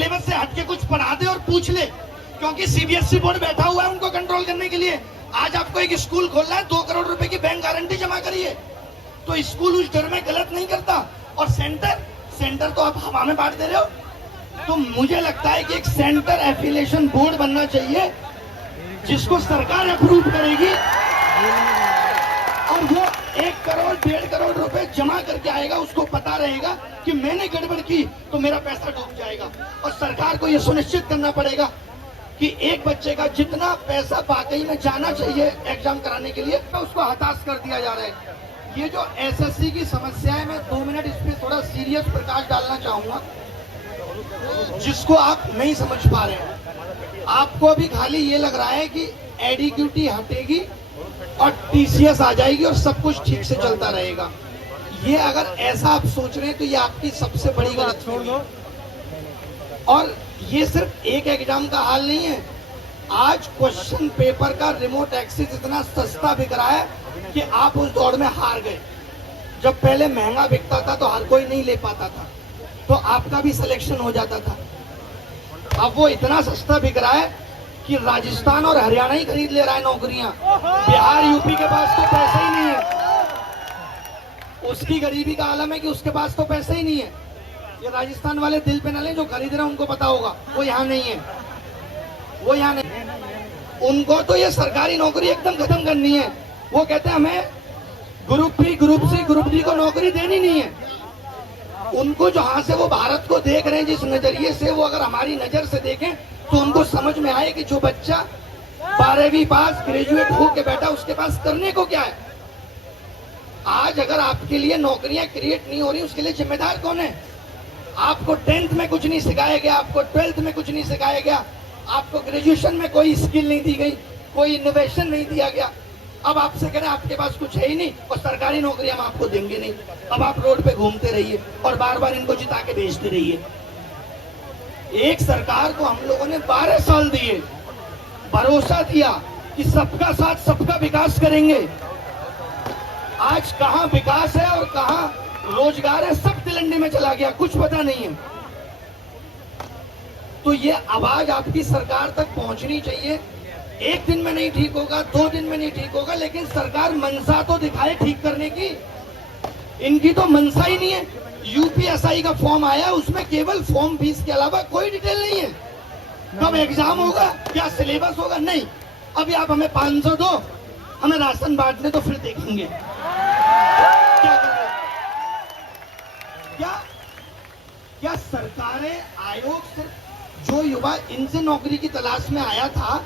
Syllabus से हटके कुछ पढ़ा दे और पूछ ले, क्योंकि सीबीएसई बोर्ड बैठा हुआ है उनको कंट्रोल करने के लिए। आज आपको एक स्कूल खोलना है, 2 करोड़ रुपए की बैंक गारंटी जमा करिए, तो स्कूल उस डर में गलत नहीं करता। और सेंटर तो आप हवा में बांट दे रहे हो। तो मुझे लगता है कि एक सेंटर एफिलिएशन बोर्ड बनना चाहिए जिसको सरकार अप्रूव करेगी, और वो 1 करोड़ 1.5 करोड़ रुपए जमा करके आएगा, उसको पता रहेगा कि मैंने गड़बड़ की तो मेरा पैसा डूब जाएगा। और सरकार को यह सुनिश्चित करना पड़ेगा कि एक बच्चे का जितना पैसा वाकई में जाना चाहिए एग्जाम कराने के लिए, उसको हताश कर दिया जा रहा है। ये जो एसएससी की समस्या है, मैं 2 मिनट इस पे थोड़ा सीरियस प्रकाश डालना चाहूंगा, जिसको आप नहीं समझ पा रहे हैं। आपको अभी खाली ये लग रहा है कि एडीक्यूटी हटेगी और टीसीएस आ जाएगी और सब कुछ ठीक से चलता रहेगा। ये अगर ऐसा आप सोच रहे हैं तो ये आपकी सबसे बड़ी गलतफहमी है। और ये सिर्फ एक एग्जाम का हाल नहीं है। आज क्वेश्चन पेपर का रिमोट एक्सेस इतना सस्ता बिक रहा है कि आप उस दौड़ में हार गए। जब पहले महंगा बिकता था तो हर कोई नहीं ले पाता था, तो आपका भी सिलेक्शन हो जाता था। अब वो इतना सस्ता बिक रहा है कि राजस्थान और हरियाणा ही खरीद ले रहा है नौकरियां। बिहार यूपी के पास तो पैसा ही नहीं है। उसकी गरीबी का आलम है कि उसके पास तो पैसा ही नहीं है। ये राजस्थान वाले दिल पे न लें, जो खरीद रहे हैं उनको पता होगा, वो यहाँ नहीं है, वो यहाँ नहीं। उनको तो ये सरकारी नौकरी एकदम खत्म करनी है। वो कहते हैं हमें group B, group C, group D को नौकरी देनी नहीं है। उनको जहां से वो भारत को देख रहे हैं, जिस नजरिए से, वो अगर हमारी नजर से देखें तो उनको समझ में आए कि जो बच्चा 12वीं पास ग्रेजुएट होके बैठा, उसके पास करने को क्या है। आज अगर आपके लिए नौकरियां क्रिएट नहीं हो रही, उसके लिए जिम्मेदार कौन है? आपको 10th में कुछ नहीं सिखाया गया, आपको 12th में कुछ नहीं सिखाया गया, आपको ग्रेजुएशन में कोई स्किल नहीं दी गई, कोई इनोवेशन नहीं दिया गया। अब आपसे कह रहे हैं आपके पास कुछ है ही नहीं और सरकारी नौकरी हम आपको देंगे नहीं। अब आप रोड पे घूमते रहिए और बार बार इनको जिता के भेजते रहिए। एक सरकार को हम लोगों ने 12 साल दिए, भरोसा दिया कि सबका साथ सबका विकास करेंगे। आज कहां विकास है और कहां रोजगार है, सब तिलंडी में चला गया, कुछ पता नहीं है। तो ये आवाज आपकी सरकार तक पहुंचनी चाहिए। एक दिन में नहीं ठीक होगा, 2 दिन में नहीं ठीक होगा, लेकिन सरकार मनसा तो दिखाए ठीक करने की। इनकी तो मनसा ही नहीं है। यूपीएसआई का फॉर्म आया, उसमें केवल फॉर्म फीस के अलावा कोई डिटेल नहीं है। कब एग्जाम होगा, क्या सिलेबस होगा, नहीं। अभी आप हमें 500 दो, हमें राशन बांटने तो फिर देखेंगे क्या कर रहे हैं। क्या सरकारें, आयोग सिर्फ जो युवा इनसे नौकरी की तलाश में आया था